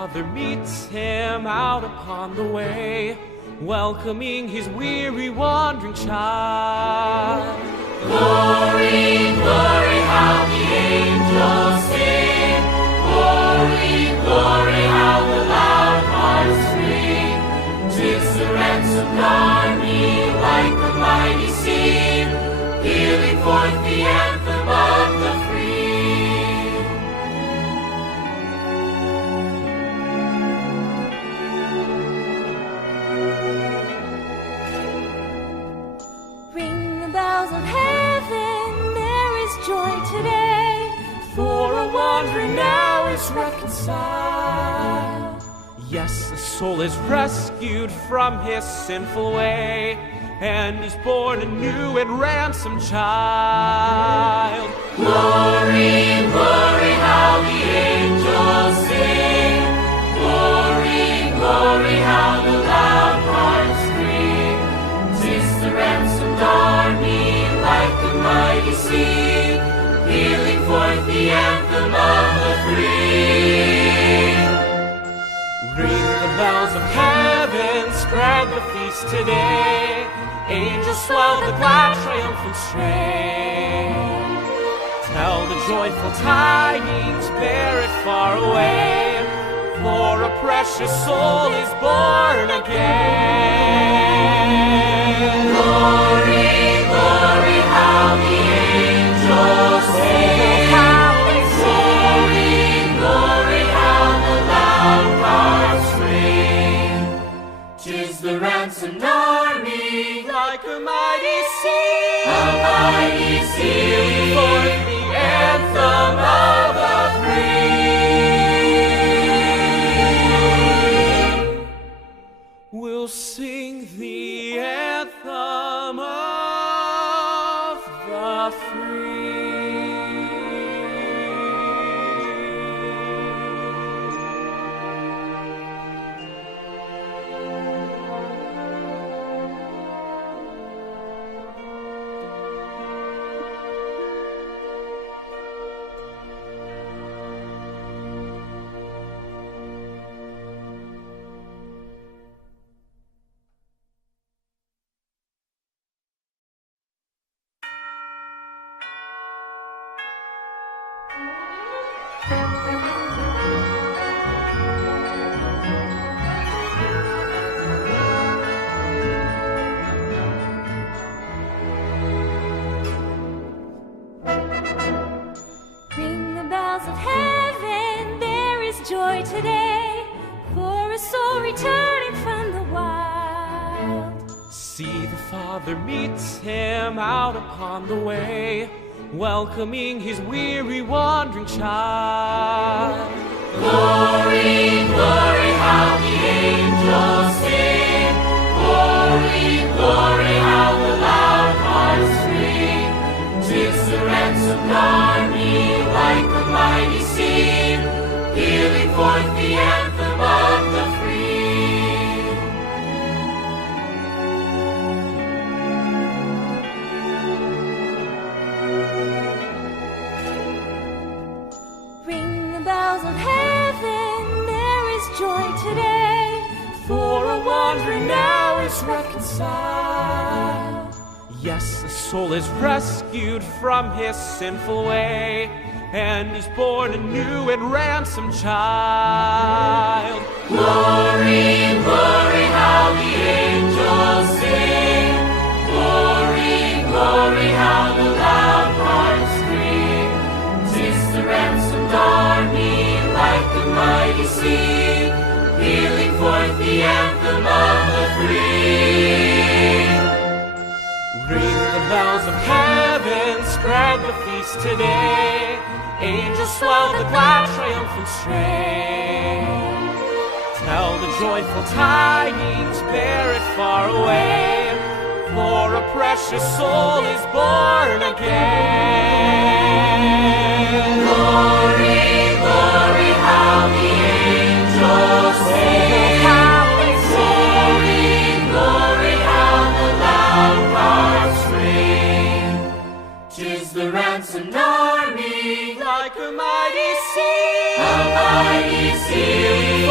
Father meets him out upon the way, welcoming his weary, wandering child. Glory, glory, how the angels sing. Glory, glory, how the loud harps ring. 'Tis the ransomed army, like a mighty sea, pealing forth the anthem of the free. Ring the bells of heaven, there is joy today, For a wanderer now is reconciled. Yes, the soul is rescued from his sinful way, and is born a new and ransomed child. Glory, glory, how the angels sing. Glory, glory, how the loud harps ring. 'Tis the ransomed army, like a mighty sea, pealing forth the anthem of the free. Ring the bells of heaven, spread the feast today. Angels swell the glad triumphant strain. Tell the joyful tidings, bear it far away, for a precious soul is born again. Glory, glory, how the angels sing. Glory, glory, how the loud harps ring. 'Tis the ransomed army, Like a mighty sea, a mighty sea, forth the anthem of the free. we'll sing the anthem of the free. ring the bells of heaven, there is joy today, for a soul returning from the wild. See, the Father meets him out upon the way, welcoming his weary, wandering child. Glory, glory, how the angels sing. Glory, glory, how the loud harps ring. 'Tis the ransomed army, like a mighty sea, pealing forth the anthem of the free. Ring the bells of heaven, there is joy today, For a wanderer now is reconciled. Yes, the soul is rescued from his sinful way, and is born a new and ransomed child. Glory, glory, how the angels sing. Glory, glory, how the loud harps ring. 'Tis the ransomed army, like a mighty sea, pealing forth the anthem of the free. Ring the bells of heaven, spread the feast today. Angels swell the glad triumphant strain. Tell the joyful tidings, bear it far away, for a precious soul is born again. Glory, glory, how the angels sing. Glory, glory, how the loud harps ring. 'Tis the ransomed army, Like a mighty sea, a mighty sea,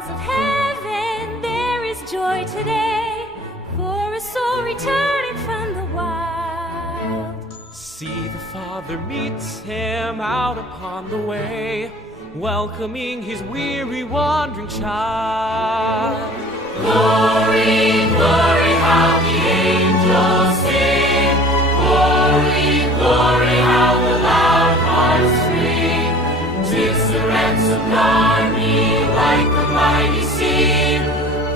bowels of heaven, there is joy today for a soul returning from the wild. See, the Father meets him out upon the way, welcoming his weary, wandering child. Glory, glory, how the angels sing. Glory, glory, how the loud harps ring. 'Tis the ransomed army, like a mighty sea,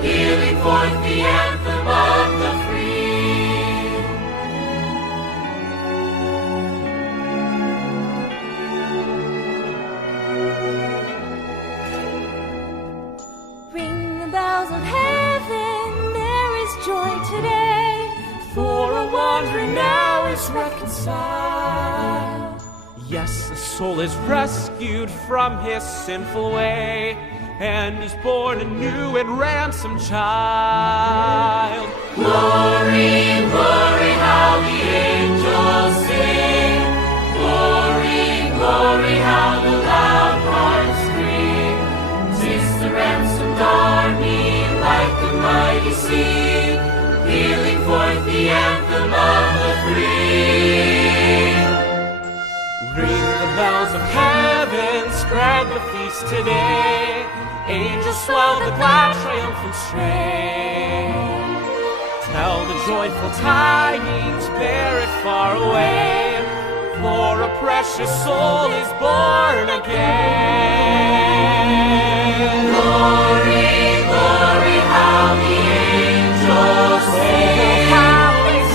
pealing forth the anthem of the free. Ring the bells of heaven, there is joy today, For a wanderer now is reconciled. Yes, the soul is rescued from his sinful way, and is born a new and ransomed child. Glory, glory, how the angels sing. Glory, glory, how the loud harps ring. 'Tis the ransomed army, like a mighty sea, pealing forth the anthem of the free. Ring the bells of heaven, spread the feast today. Angels swell the glad triumphant strain. Tell the joyful tidings, bear it far away, for a precious soul is born again. Glory, glory, how the angels sing.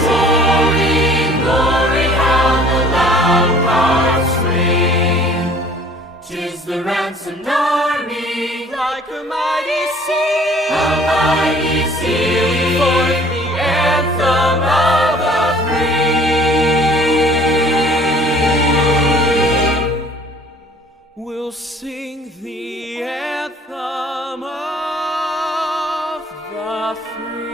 Glory, glory, how the loud harps ring. 'Tis the ransomed army, Like a mighty sea, a mighty sea, for the anthem of the free. We'll sing the anthem of the free.